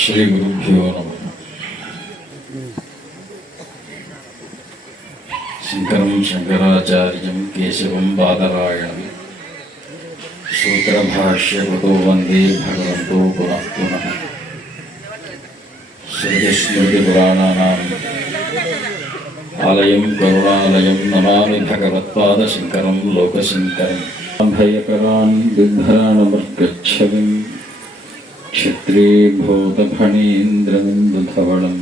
శ్రీ గురుభ్యో నమః. శంకరం శంకరాచార్యం కేశవం బాదరాయణం సూత్రభాష్యకృతో వందే భగవంతో పునః పునః. శృతిస్మృతిపురాణానాం ఆలయం కరుణాలయం నమామి భగవత్పాదశంకరం లోకశంకరం. భయకరాన్ బిభ్రాణమర్గచ్చవిం క్షత్రీభూతఫణీంద్రమిందుధవళం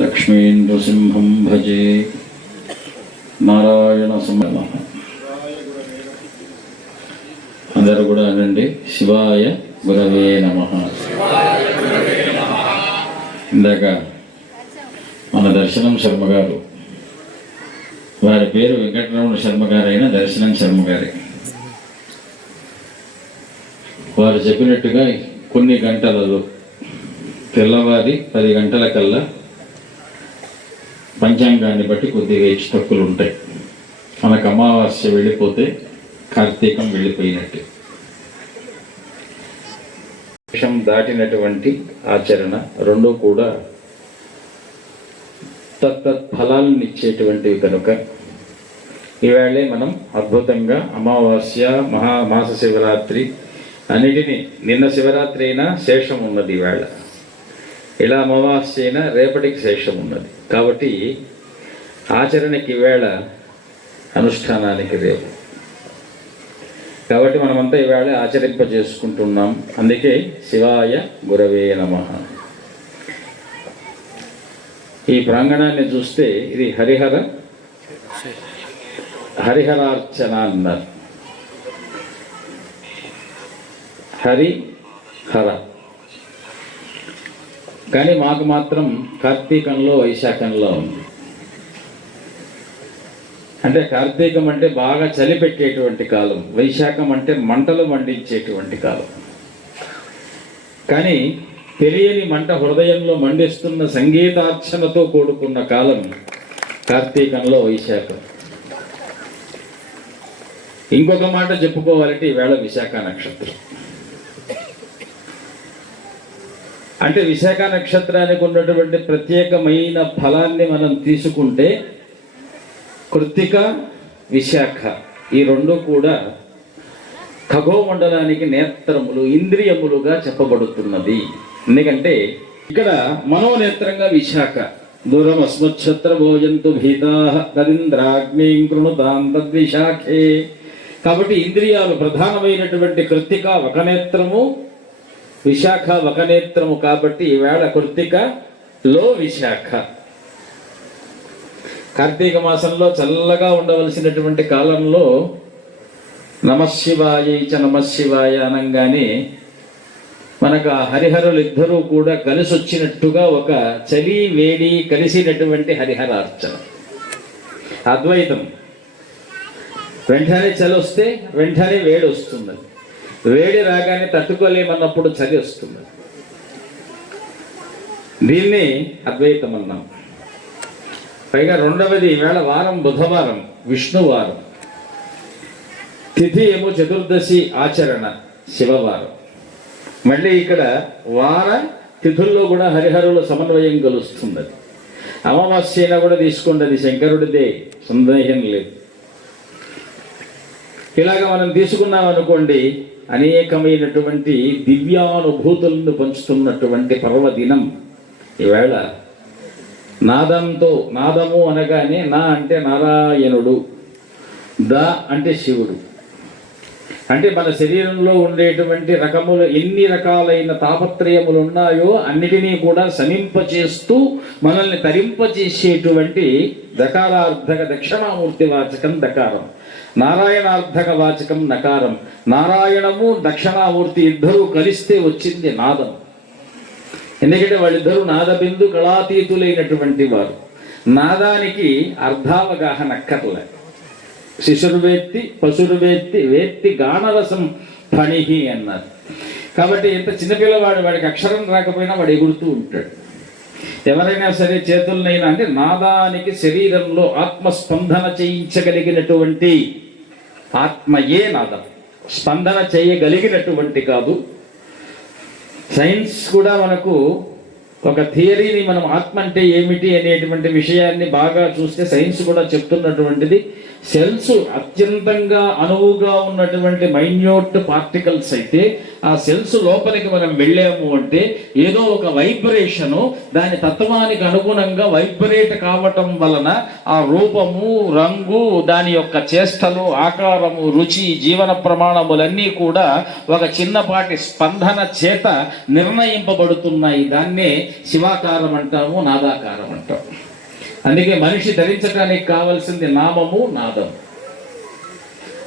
లక్ష్మీనృసింహం భజే. నారాయణ సమయ. అందరూ కూడా అనండి, శివాయ గురవే నమః. ఇందాక మన దర్శనం శర్మ గారు, వారి పేరు వెంకటరమణ శర్మ గారైన దర్శనం శర్మ గారి, వారు చెప్పినట్టుగా కొన్ని గంటలలో తెల్లవారి 10 గంటల కల్లా పంచాంగాన్ని బట్టి కొద్దిగా హెచ్చు తక్కువలు ఉంటాయి. మనకు అమావాస్య వెళ్ళిపోతే కార్తీకం వెళ్ళిపోయినట్టు. విషం దాటినటువంటి ఆచరణ రెండు కూడా తత్తత్ ఫలాలను ఇచ్చేటువంటివి కనుక ఈవేళే మనం అద్భుతంగా అమావాస్య, మాస శివరాత్రి అన్నిటినీ, నిన్న శివరాత్రి అయినా శేషం ఉన్నది, ఈవేళ ఇలా అమావాస్య అయినా రేపటికి శేషం ఉన్నది. కాబట్టి ఆచరణకి ఈవేళ, అనుష్ఠానానికి రేపు. కాబట్టి మనమంతా ఈవేళ ఆచరింపజేసుకుంటున్నాం. అందుకే శివాయ గురవే నమః. ఈ ప్రాంగణాన్ని చూస్తే ఇది హరిహరార్చన అన్నారు. హరిహర. కానీ మాకు మాత్రం కార్తీకంలో వైశాఖంలో ఉంది. అంటే కార్తీకం అంటే బాగా చలి పెట్టేటువంటి కాలం, వైశాఖం అంటే మంటలు మండించేటువంటి కాలం. కానీ తెలియని మంట హృదయంలో మండిస్తున్న సంగీతార్చనతో కూడుకున్న కాలం కార్తీకంలో వైశాఖం. ఇంకొక మాట చెప్పుకోవాలంటే ఈవేళ విశాఖ నక్షత్రం. అంటే విశాఖ నక్షత్రానికి ఉన్నటువంటి ప్రత్యేకమైన ఫలాన్ని మనం తీసుకుంటే కృత్తిక, విశాఖ ఈ రెండు కూడా ఖగోమండలానికి నేత్రములు, ఇంద్రియములుగా చెప్పబడుతున్నది. ఎందుకంటే ఇక్కడ మనోనేత్రంగా విశాఖ. దూరం అస్మచ్చత్ర భోజంతు భీతా తదింద్రాగ్నిం కృణుతాం తద్విశాఖే. కాబట్టి ఇంద్రియాలు ప్రధానమైనటువంటి కృత్తిక ఒక నేత్రము, విశాఖ ఒక నేత్రము. కాబట్టి ఈవేళ కృత్తికలో విశాఖ. కార్తీక మాసంలో చల్లగా ఉండవలసినటువంటి కాలంలో నమశివాయ చ నమశివాయ అనగానే మనకు ఆ హరిహరులు ఇద్దరూ కూడా కలిసి వచ్చినట్టుగా ఒక చలి వేడి కలిసినటువంటి హరిహరార్చన. అద్వైతం. వెంటనే చలి వస్తే వెంటనే వేడి వస్తుంది, వేడి రాగానే తట్టుకోలేమన్నప్పుడు చలి వస్తుంది. దీన్ని అద్వైతం అన్నాం. పైగా రెండవది ఈవేళ వారం బుధవారం, విష్ణువారం. తిథి ఏమో చతుర్దశి ఆచరణ, శివవారం. మళ్ళీ ఇక్కడ వార తిథుల్లో కూడా హరిహరుల సమన్వయం కలుస్తుంది. అమావాస్య అయినా కూడా తీసుకోండి, అది శంకరుడిదే, సందేహం లేదు. ఇలాగ మనం తీసుకున్నాం అనుకోండి, అనేకమైనటువంటి దివ్యానుభూతులను పంచుతున్నటువంటి పర్వదినం ఈవేళ. నాదంతో, నాదము అనగానే నా అంటే నారాయణుడు, ద అంటే శివుడు. అంటే మన శరీరంలో ఉండేటువంటి రకములు, ఎన్ని రకాలైన తాపత్రయములు ఉన్నాయో అన్నిటినీ కూడా శమింపచేస్తూ మనల్ని తరింపచేసేటువంటి దకారార్థక దక్షిణామూర్తి వాచకం దకారం, నారాయణార్థక వాచకం నకారం. నారాయణము దక్షిణామూర్తి ఇద్దరూ కలిస్తే వచ్చింది నాదం. ఎందుకంటే వాళ్ళిద్దరూ నాదబిందు కళాతీతులైనటువంటి వారు. నాదానికి అర్థావగాహన అక్కర్లే. శిశుర్వేత్తి పశుర్వేత్తి వేత్తి గానరసం ఫణిహి అన్నారు. కాబట్టి ఎంత చిన్నపిల్లవాడు, వాడికి అక్షరం రాకపోయినా వాడు ఎగురుతూ ఉంటాడు. ఎవరైనా సరే చేతులనైనా, అంటే నాదానికి శరీరంలో ఆత్మస్పందన చేయించగలిగినటువంటి ఆత్మయే నాదం. స్పందన చేయగలిగినటువంటి కాదు, సైన్స్ కూడా మనకు ఒక థియరీని, మనం ఆత్మ అంటే ఏమిటి అనేటువంటి విషయాన్ని బాగా చూస్తే సైన్స్ కూడా చెప్తున్నటువంటిది, సెల్స్ అత్యంతంగా అణువుగా ఉన్నటువంటి మైన్యూట్ పార్టికల్స్ అయితే ఆ సెల్స్ లోపలికి మనం వెళ్ళాము అంటే ఏదో ఒక వైబ్రేషను దాని తత్వానికి అనుగుణంగా వైబ్రేట్ కావటం వలన ఆ రూపము, రంగు, దాని యొక్క చేష్టలు, ఆకారము, రుచి, జీవన ప్రమాణములన్నీ కూడా ఒక చిన్నపాటి స్పందన చేత నిర్ణయింపబడుతున్నాయి. దాన్నే శివాకారం అంటాము, నాదాకారం అంటాము. అందుకే మనిషి ధరించడానికి కావలసింది నామము, నాదం.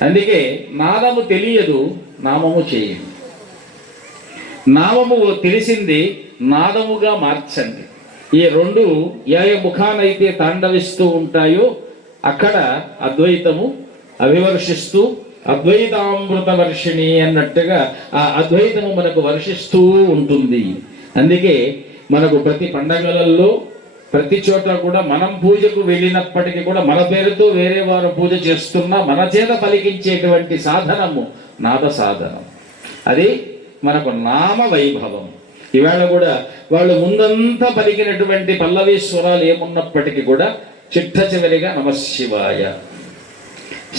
అందుకే నాదము తెలియదు, నామము చేయదు. నామము తెలిసింది, నాదముగా మార్చండి. ఈ రెండు ఏ ముఖానైతే తాండవిస్తూ ఉంటాయో అక్కడ అద్వైతము అభివర్షిస్తూ, అద్వైతామృత వర్షిణి అన్నట్టుగా ఆ అద్వైతము మనకు వర్షిస్తూ ఉంటుంది. అందుకే మనకు ప్రతి పండగలలో, ప్రతి చోట కూడా మనం పూజకు వెళ్ళినప్పటికీ కూడా మన పేరుతో వేరే వారు పూజ చేస్తున్నా మన చేత పలికించేటువంటి సాధనము నాద సాధనం. అది మనకు నామ వైభవం. ఈవేళ కూడా వాళ్ళు ముందంతా పలికినటువంటి పల్లవి స్వరాలు ఏమున్నప్పటికీ కూడా చిట్ట చివరిగా నమశివాయ,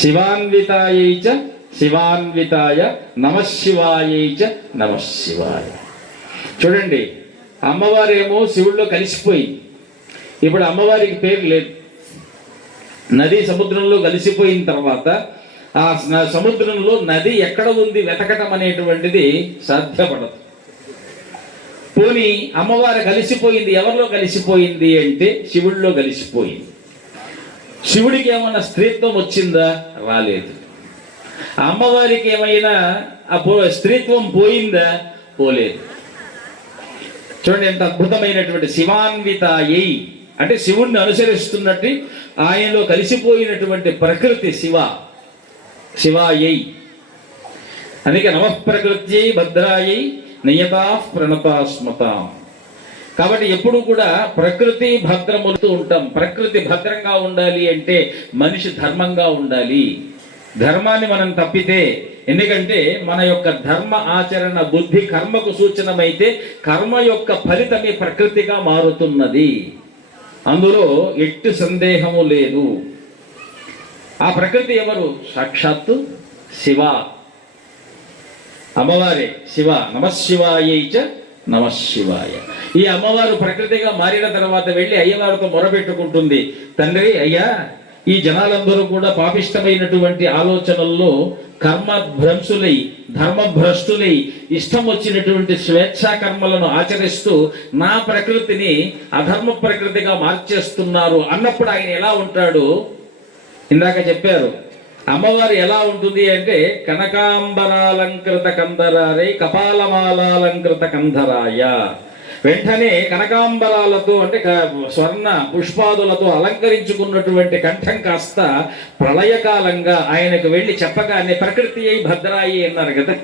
శివాన్వితాయై చ శివాన్వితాయ, నమశివాయై చ నమశివాయ. చూడండి, అమ్మవారేమో శివుల్లో కలిసిపోయింది. ఇప్పుడు అమ్మవారికి పేరు లేదు. నది సముద్రంలో కలిసిపోయిన తర్వాత ఆ సముద్రంలో నది ఎక్కడ ఉంది వెతకటం అనేటువంటిది సాధ్యపడదు. పోనీ అమ్మవారు కలిసిపోయింది, ఎవరిలో కలిసిపోయింది అంటే శివుడిలో కలిసిపోయింది. శివుడికి ఏమైనా స్త్రీత్వం వచ్చిందా? రాలేదు. అమ్మవారికి ఏమైనా స్త్రీత్వం పోయిందా? పోలేదు. చూడండి ఎంత అద్భుతమైనటువంటి శివాన్వితాయై అంటే శివుణ్ణి అనుసరిస్తున్నట్టు ఆయనలో కలిసిపోయినటువంటి ప్రకృతి శివాయై. అందుకే నమఃప్రకృత్యై భద్రాయై నియతా ప్రణతాస్మత. కాబట్టి ఎప్పుడు కూడా ప్రకృతి భద్రములుతూ ఉంటాం. ప్రకృతి భద్రంగా ఉండాలి అంటే మనిషి ధర్మంగా ఉండాలి. ధర్మాన్ని మనం తప్పితే, ఎందుకంటే మన యొక్క ధర్మ ఆచరణ బుద్ధి కర్మకు సూచనమైతే కర్మ యొక్క ఫలితమే ప్రకృతిగా మారుతున్నది. అందులో ఎట్టి సందేహము లేదు. ఆ ప్రకృతి ఎవరు? సాక్షాత్తు శివ, అమ్మవారే. శివ నమశివాయై చ నమశివాయ. ఈ అమ్మవారు ప్రకృతిగా మారిన తర్వాత వెళ్ళి అయ్యవారితో మొరబెట్టుకుంటుంది, తండ్రి అయ్యా, ఈ జనాలందరూ కూడా పాపిష్టమైనటువంటి ఆలోచనల్లో కర్మభ్రంశులై, ధర్మభ్రష్టులై, ఇష్టం వచ్చినటువంటి స్వేచ్ఛా కర్మలను ఆచరిస్తూ నా ప్రకృతిని అధర్మ ప్రకృతిగా మార్చేస్తున్నారు అన్నప్పుడు ఆయన ఎలా ఉంటాడు? ఇందాక చెప్పారు, అమ్మవారు ఎలా ఉంటుంది అంటే కనకాంబరాలంకృత కందరారై కపాలమాలాలంకృత కంధరాయ. వెంటనే కనకాంబరాలతో అంటే స్వర్ణ పుష్పాదులతో అలంకరించుకున్నటువంటి కంఠం కాస్త ప్రళయకాలంగా ఆయనకు వెళ్ళి చెప్పగానే ప్రకృతి అయి భద్రాయి అన్నారు కదా.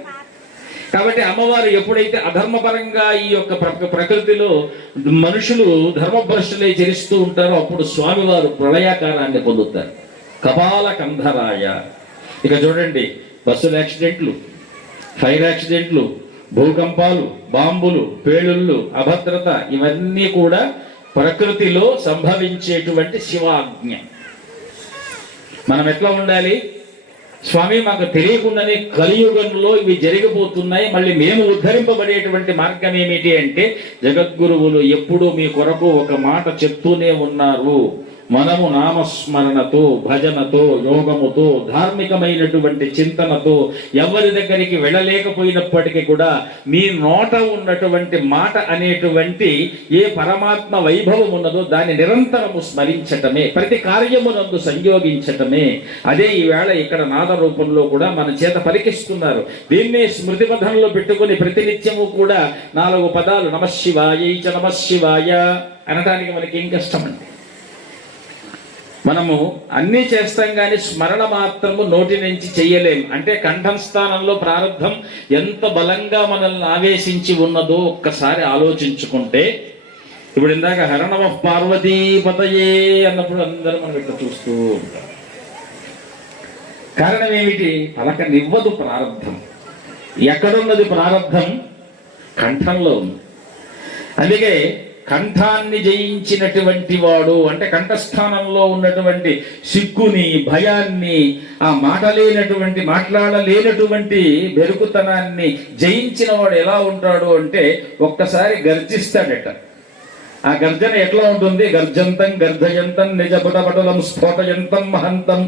కాబట్టి అమ్మవారు ఎప్పుడైతే అధర్మపరంగా ఈ యొక్క ప్రకృతిలో మనుషులు ధర్మభ్రష్టులై చరిస్తూ ఉంటారో అప్పుడు స్వామివారు ప్రళయాకారాన్ని పొందుతారు. కపాల కంధరాయ. ఇక చూడండి, బస్సుల యాక్సిడెంట్లు, ఫైర్ యాక్సిడెంట్లు, భూకంపాలు, బాంబులు, పేలుళ్ళు, అభద్రత, ఇవన్నీ కూడా ప్రకృతిలో సంభవించేటువంటి శివాజ్ఞ. మనం ఎట్లా ఉండాలి? స్వామి మాకు తెలియకుండానే కలియుగంలో ఇవి జరిగిపోతున్నాయి, మళ్ళీ మేము ఉద్ధరింపబడేటువంటి మార్గం ఏమిటి అంటే జగద్గురువులు ఎప్పుడూ మీ కొరకు ఒక మాట చెప్తూనే ఉన్నారు. మనము నామస్మరణతో, భజనతో, యోగముతో, ధార్మికమైనటువంటి చింతనతో ఎవరి దగ్గరికి వెళ్ళలేకపోయినప్పటికీ కూడా మీ నోట ఉన్నటువంటి మాట అనేటువంటి ఏ పరమాత్మ వైభవం ఉన్నదో దాన్ని నిరంతరము స్మరించటమే, ప్రతి కార్యమునందు సంయోగించటమే. అదే ఈవేళ ఇక్కడ నాద రూపంలో కూడా మన చేత పలికిస్తున్నారు. దీన్నే స్మృతిపథంలో పెట్టుకుని ప్రతినిత్యము కూడా 4 పదాలు నమశివాయ చ నమశివాయ అనడానికి మనకి ఏం కష్టం అండి? మనము అన్నీ చేస్తాం కానీ స్మరణ మాత్రము నోటి నుంచి చెయ్యలేం. అంటే కంఠం స్థానంలో ప్రారంభం ఎంత బలంగా మనల్ని ఆవేశించి ఉన్నదో ఒక్కసారి ఆలోచించుకుంటే, ఇప్పుడు ఇందాక హరణమ పార్వతీపతయే అన్నప్పుడు అందరూ మనం ఇట్లా చూస్తూ ఉంటాం. కారణం ఏమిటి? పలకనివ్వదు ప్రారంభం. ఎక్కడున్నది ప్రారంభం? కంఠంలో ఉంది. అందుకే కంఠాన్ని జయించినటువంటి వాడు అంటే కంఠస్థానంలో ఉన్నటువంటి సిగ్గుని, భయాన్ని, ఆ మాట్లాడలేనటువంటి బెరుకుతనాన్ని జయించిన వాడు ఎలా ఉంటాడు అంటే ఒక్కసారి గర్జిస్తాడట. ఆ గర్జన ఎట్లా ఉంటుంది? గర్జంతం గర్జయంతం నిజపటపటలం స్ఫోటయంతం మహంతం.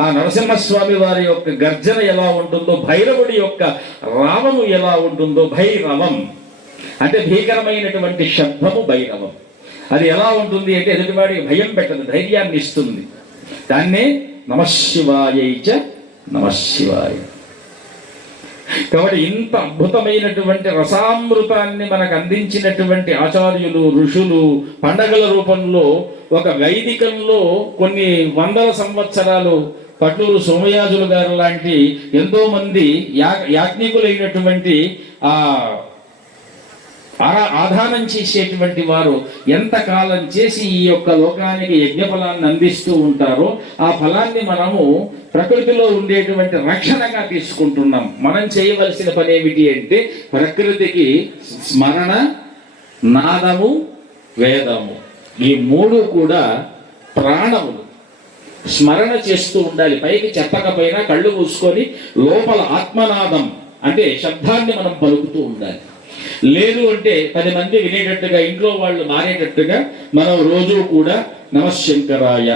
ఆ నరసింహస్వామి వారి యొక్క గర్జన ఎలా ఉంటుందో, భైరవుడి యొక్క రావము ఎలా ఉంటుందో, భైరవం అంటే భీకరమైనటువంటి శబ్దము భైరవం. అది ఎలా ఉంటుంది అంటే ఎదుటివాడికి భయం పెట్టదు, ధైర్యాన్ని ఇస్తుంది. దాన్నే నమశివాయైచ నమశివాయ. కాబట్టి ఇంత అద్భుతమైనటువంటి రసామృతాన్ని మనకు అందించినటువంటి ఆచార్యులు, ఋషులు పండగల రూపంలో ఒక వైదికంలో కొన్ని వందల సంవత్సరాలు పట్లూరు సోమయాజులు గారు లాంటి ఎంతో మంది యాజ్ఞికులైనటువంటి ఆధానం చేసేటువంటి వారు ఎంతకాలం చేసి ఈ యొక్క లోకానికి యజ్ఞ ఫలాన్ని అందిస్తూ ఉంటారో ఆ ఫలాన్ని మనము ప్రకృతిలో ఉండేటువంటి రక్షణగా తీసుకుంటున్నాం. మనం చేయవలసిన పని ఏమిటి అంటే ప్రకృతికి స్మరణ, నాదము, వేదము ఈ మూడు కూడా ప్రాణములు. స్మరణ చేస్తూ ఉండాలి, పైకి చెప్పకపోయినా కళ్ళు మూసుకొని లోపల ఆత్మనాదం అంటే శబ్దాన్ని మనం పలుకుతూ ఉండాలి. లేదు అంటే 10 మంది వినేటట్టుగా, ఇంట్లో వాళ్ళు మారేటట్టుగా మనం రోజు కూడా నమశంకరాయ,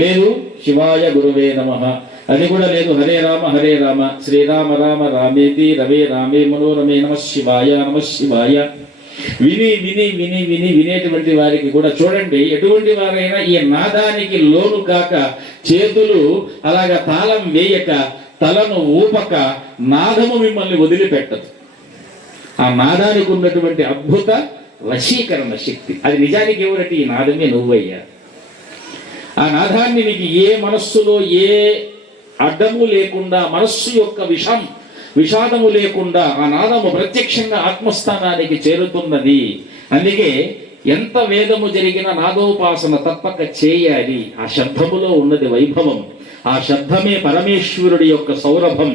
లేదు శివాయ గురువే నమః, అది కూడా లేదు హరే రామ హరే రామ శ్రీరామ రామ రామేతి రవే రామే మనోరమే నమశివాయ నమశివాయ. విని విని విని విని వినేటువంటి వారికి కూడా చూడండి, ఎటువంటి వారైనా ఈ నాదానికి లోను కాక చేతులు అలాగా తాళం వేయక తలను ఊపక నాదము మిమ్మల్ని వదిలిపెట్టదు. ఆ నాదానికి ఉన్నటువంటి అద్భుత వశీకరణ శక్తి, అది నిజానికి ఎవరంటే ఈ నాదమే నువ్వయ్యా. ఆ నాదాన్ని నీకు ఏ మనస్సులో ఏ అడ్డము లేకుండా, మనస్సు యొక్క విషాదము లేకుండా ఆ నాదము ప్రత్యక్షంగా ఆత్మస్థానానికి చేరుతున్నది. అందుకే ఎంత వేదము జరిగిన నాదోపాసన తప్పక చేయాలి. ఆ శబ్దములో ఉన్నది వైభవం, ఆ శబ్దమే పరమేశ్వరుడి యొక్క సౌరభం,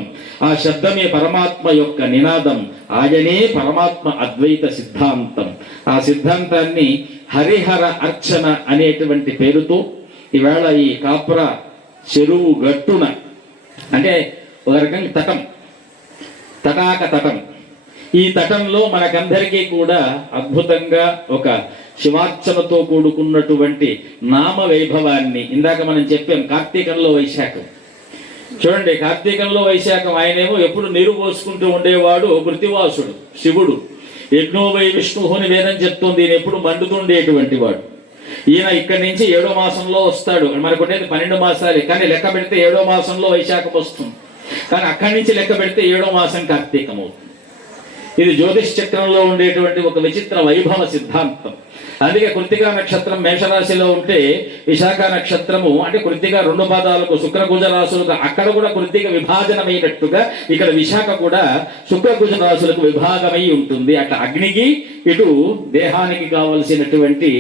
ఆ శబ్దమే పరమాత్మ యొక్క నినాదం, ఆయనే పరమాత్మ అద్వైత సిద్ధాంతం. ఆ సిద్ధాంతాన్ని హరిహర అర్చన అనేటువంటి పేరుతో ఈవేళ ఈ కాప్ర చెరువు గట్టున, అంటే ఒక రకంగా తటాక తటం, ఈ తటంలో మనకందరికీ కూడా అద్భుతంగా ఒక శివార్చనతో కూడుకున్నటువంటి నామ వైభవాన్ని ఇందాక మనం చెప్పాం. కార్తీకంలో వైశాఖం చూడండి, కార్తీకంలో వైశాఖం ఆయనేమో ఎప్పుడు నీరు పోసుకుంటూ ఉండేవాడు కృతివాసుడు శివుడు. యజ్ఞో వై విష్ణువుని వేదం చెప్తుంది, ఈయన ఎప్పుడు మండుతుండేటువంటి వాడు. ఈయన ఇక్కడి నుంచి 7వ మాసంలో వస్తాడు. మనకు ఉండేది 12 మాసాలే, కానీ లెక్క పెడితే 7వ మాసంలో వైశాఖం వస్తుంది. కానీ అక్కడి నుంచి లెక్క పెడితే 7వ మాసం కార్తీకం అవుతుంది. ఇది జ్యోతిష్ చక్రంలో ఉండేటువంటి ఒక విచిత్ర వైభవ సిద్ధాంతం. అందుకే కృత్తికా నక్షత్రం మేషరాశిలో ఉంటే విశాఖ నక్షత్రము అంటే కృత్తిక 2 పాదాలకు శుక్రకుజ రాశులకు అక్కడ కూడా కృత్తిక విభాజనమైనట్టుగా ఇక్కడ విశాఖ కూడా శుక్రకుజ రాశులకు విభాగమై ఉంటుంది. అట్లా అగ్నికి ఇటు దేహానికి కావలసినటువంటి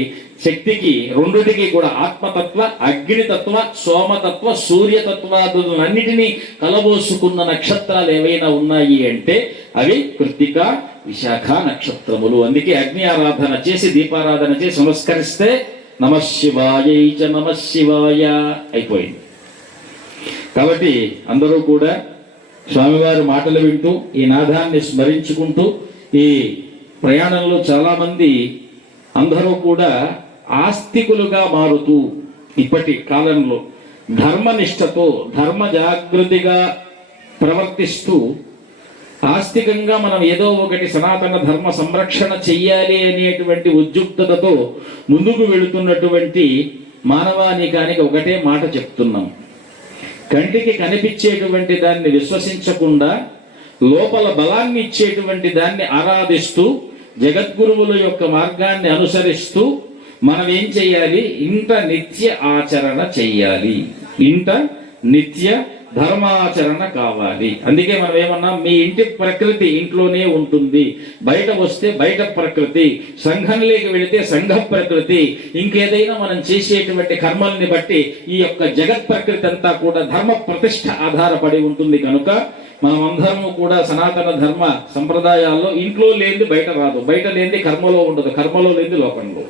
శక్తికి రెండుటికి కూడా ఆత్మతత్వ, అగ్నితత్వ, సోమతత్వ, సూర్యతత్వాదులన్నిటినీ కలబోసుకున్న నక్షత్రాలు ఏవైనా ఉన్నాయి అంటే అవి కృత్తిక, విశాఖ నక్షత్రములు. అందుకే అగ్ని ఆరాధన చేసి దీపారాధన చేసి నమస్కరిస్తే నమశివాయైచ నమశివాయ అయిపోయింది. కాబట్టి అందరూ కూడా స్వామివారి మాటలు వింటూ ఈ నాదాన్ని స్మరించుకుంటూ ఈ ప్రయాణంలో చాలామంది అందరూ కూడా ఆస్తికులుగా మారుతూ ఇప్పటి కాలంలో ధర్మనిష్టతో ధర్మ జాగృతిగా ప్రవర్తిస్తూ ఆస్తికంగా మనం ఏదో ఒకటి సనాతన ధర్మ సంరక్షణ చెయ్యాలి అనేటువంటి ఉద్యుక్తతతో ముందుకు వెళుతున్నటువంటి మానవానికానికి ఒకటే మాట చెప్తున్నాం. కంటికి కనిపించేటువంటి దాన్ని విశ్వసించకుండా లోపల బలాన్ని ఇచ్చేటువంటి దాన్ని ఆరాధిస్తూ జగద్గురువుల యొక్క మార్గాన్ని అనుసరిస్తూ మనం ఏం చెయ్యాలి? ఇంట నిత్య ఆచరణ చెయ్యాలి, ఇంట నిత్య ధర్మాచరణ కావాలి. అందుకే మనం ఏమన్నాం, మీ ఇంటి ప్రకృతి ఇంట్లోనే ఉంటుంది, బయట వస్తే బయట ప్రకృతి, సంఘంలోకి వెళితే సంఘ ప్రకృతి, ఇంకేదైనా మనం చేసేటువంటి కర్మల్ని బట్టి ఈ యొక్క జగత్ ప్రకృతి అంతా కూడా ధర్మ ప్రతిష్ఠ ఆధారపడి ఉంటుంది. కనుక మనమందరము కూడా సనాతన ధర్మ సంప్రదాయాల్లో ఇంట్లో లేనిది బయట రాదు, బయట లేనిది కర్మలో ఉండదు, కర్మలో లేనిది లోకంలో.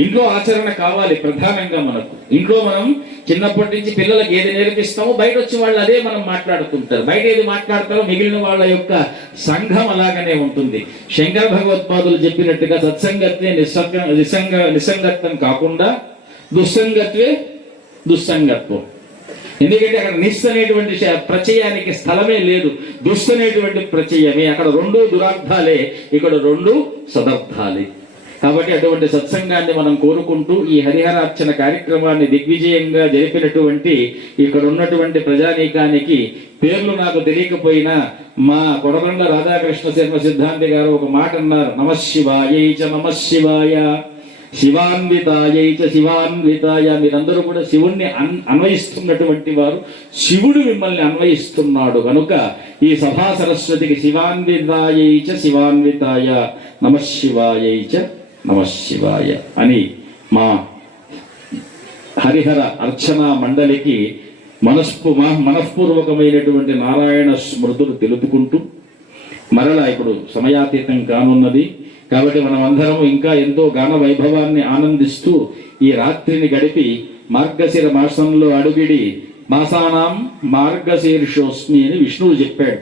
ఇంట్లో ఆచరణ కావాలి ప్రధానంగా మనకు. ఇంట్లో మనం చిన్నప్పటి నుంచి పిల్లలకి ఏది నేర్పిస్తామో బయట వచ్చి వాళ్ళు అదే మనం మాట్లాడుతుంటారు. బయట ఏది మాట్లాడతారో మిగిలిన వాళ్ళ యొక్క సంఘం అలాగనే ఉంటుంది. శంకర భగవత్పాదులు చెప్పినట్టుగా సత్సంగత్వే నిస్సంగత్వం కాకుండా దుస్సంగత్వే దుస్సంగత్వం. ఎందుకంటే అక్కడ నిస్ అనేటువంటి ప్రచయానికి స్థలమే లేదు, దుస్ అనేటువంటి ప్రచయమే. అక్కడ రెండు దురార్థాలే, ఇక్కడ రెండు సదర్థాలే. కాబట్టి అటువంటి సత్సంగాన్ని మనం కోరుకుంటూ ఈ హరిహరార్చన కార్యక్రమాన్ని దిగ్విజయంగా జరిపినటువంటి ఇక్కడ ఉన్నటువంటి ప్రజానీకానికి పేర్లు నాకు తెలియకపోయినా మా కొడబండ్ల రాధాకృష్ణ శర్మ సిద్ధాంతి గారు ఒక మాట అన్నారు, నమశివాయై చ నమశివాయ శివాన్వితాయై చ శివాన్వితాయ. మీరందరూ కూడా శివుణ్ణి అన్వయిస్తున్నటువంటి వారు, శివుడు మిమ్మల్ని అన్వయిస్తున్నాడు కనుక ఈ సభా సరస్వతికి శివాన్వితాయై చ శివాన్వితాయ నమశివాయై చ నమశివాయ అని మా హరిహర అర్చనా మండలికి మనఃపూర్వకమైనటువంటి నారాయణ స్మృతులు తెలుపుకుంటూ మరలా ఇప్పుడు సమయాతీతం కానున్నది కాబట్టి మనం అందరం ఇంకా ఎంతో గాన వైభవాన్ని ఆనందిస్తూ ఈ రాత్రిని గడిపి మార్గశిర మాసంలో అడుగిడి మాసానాం మార్గశీర్షోస్మి అని విష్ణువు చెప్పాడు.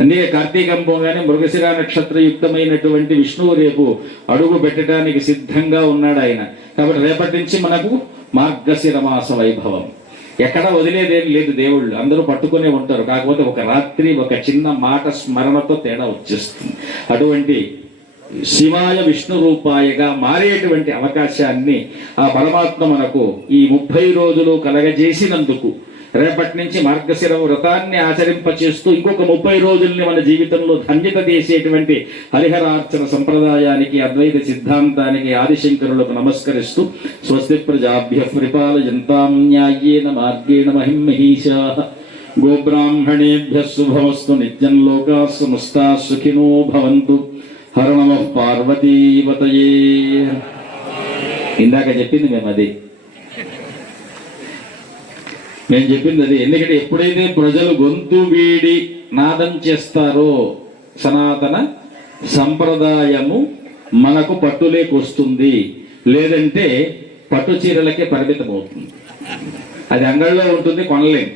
అందుకే కార్తీకం పోగానే మృగశిర నక్షత్రయుక్తమైనటువంటి విష్ణువు రేపు అడుగు పెట్టడానికి సిద్ధంగా ఉన్నాడు ఆయన. కాబట్టి రేపటి నుంచి మనకు మార్గశిర మాస వైభవం. ఎక్కడ వదిలేదేం లేదు, దేవుళ్ళు అందరూ పట్టుకునే ఉంటారు. కాకపోతే ఒక రాత్రి ఒక చిన్న మాట స్మరణతో తేడా వచ్చేస్తుంది. అటువంటి శివాయ విష్ణు రూపాయగా మారేటువంటి అవకాశాన్ని ఆ పరమాత్మ మనకు ఈ 30 రోజులు కలగజేసినందుకు రేపటి నుంచి మార్గశిర వ్రతాన్ని ఆచరింపచేస్తూ ఇంకొక 30 రోజుల్ని మన జీవితంలో ధన్యత చేసేటువంటి హరిహరార్చన సంప్రదాయానికి, అద్వైత సిద్ధాంతానికి, ఆదిశంకరులకు నమస్కరిస్తూ స్వస్తి ప్రజాభ్యః పరిపాలయంతాం న్యాయేన మార్గేణ మహిమహీషాః గోబ్రాహ్మణేభ్యః శుభమస్తు నిత్యం లోకాః సమస్తాః సుఖినో భవంతు. హర నమః పార్వతీపతయే. ఇందాక చెప్పింది నేను చెప్పింది అది. ఎందుకంటే ఎప్పుడైతే ప్రజలు గొంతు వీడి నాదం చేస్తారో సనాతన సంప్రదాయము మనకు పట్టులేకొస్తుంది, లేదంటే పట్టు చీరలకే పరిమితం అవుతుంది. అది అంగళ్ళలో ఉంటుంది, కొనలేం.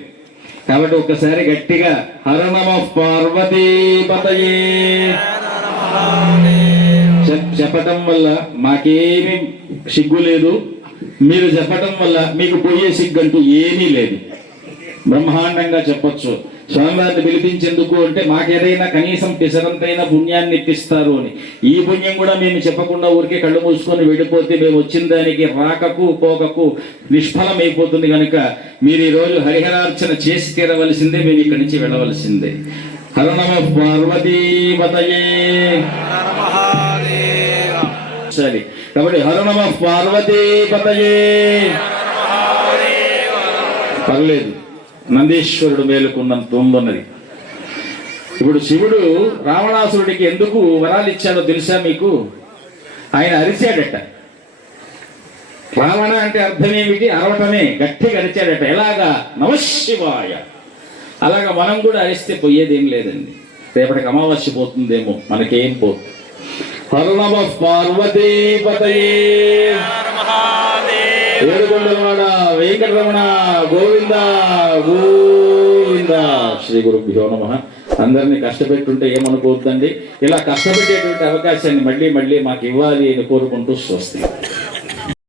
కాబట్టి ఒక్కసారి గట్టిగా హర నమః పార్వతీపతయే చెప్పటం వల్ల మాకేమీ సిగ్గు లేదు, మీరు చెప్పటం వల్ల మీకు పోయే సిగ్గంటూ ఏమీ లేదు. బ్రహ్మాండంగా చెప్పొచ్చు. స్వామివారిని పిలిపించేందుకు అంటే మాకేదైనా కనీసం పిసరంతైనా పుణ్యాన్ని ఇప్పిస్తారు అని. ఈ పుణ్యం కూడా మేము చెప్పకుండా ఊరికే కళ్ళు మూసుకొని వెళ్ళిపోతే మేము వచ్చిన దానికి రాకకు పోకకు నిష్ఫలమైపోతుంది. కనుక మీరు ఈరోజు హరిహరార్చన చేసి తీరవలసిందే, మేము ఇక్కడి నుంచి వెళ్ళవలసిందే. హర నమః పార్వతీపతయే. సరే కాబట్టి హర నమః పార్వతీపతయే. పర్లేదు, నందీశ్వరుడు మేలుకున్నంత ఉందన్నది. ఇప్పుడు శివుడు రావణాసురుడికి ఎందుకు వరాలు ఇచ్చాడో తెలుసా మీకు? ఆయన అరిచాడట. రావణ అంటే అర్థం ఏమిటి? అరవటమే, గట్టిగా అరిచాడట. ఎలాగా? నమశివాయ. అలాగా మనం కూడా అరిస్తే పోయేదేం లేదండి. రేపటికి అమావాస్య పోతుందేమో, మనకేం పోతుంది. హర నమః పార్వతీపతయే. ఏడుకొండలవాడ వెంకటరమణ గోవింద గోవింద. శ్రీ గురుభ్యో నమః. అందరినీ కష్టపెట్టుంటే ఏమనుకోవద్దండి. ఇలా కష్టపెట్టేటువంటి అవకాశాన్ని మళ్ళీ మళ్ళీ మాకు ఇవ్వాలి అని కోరుకుంటూ స్వస్తి.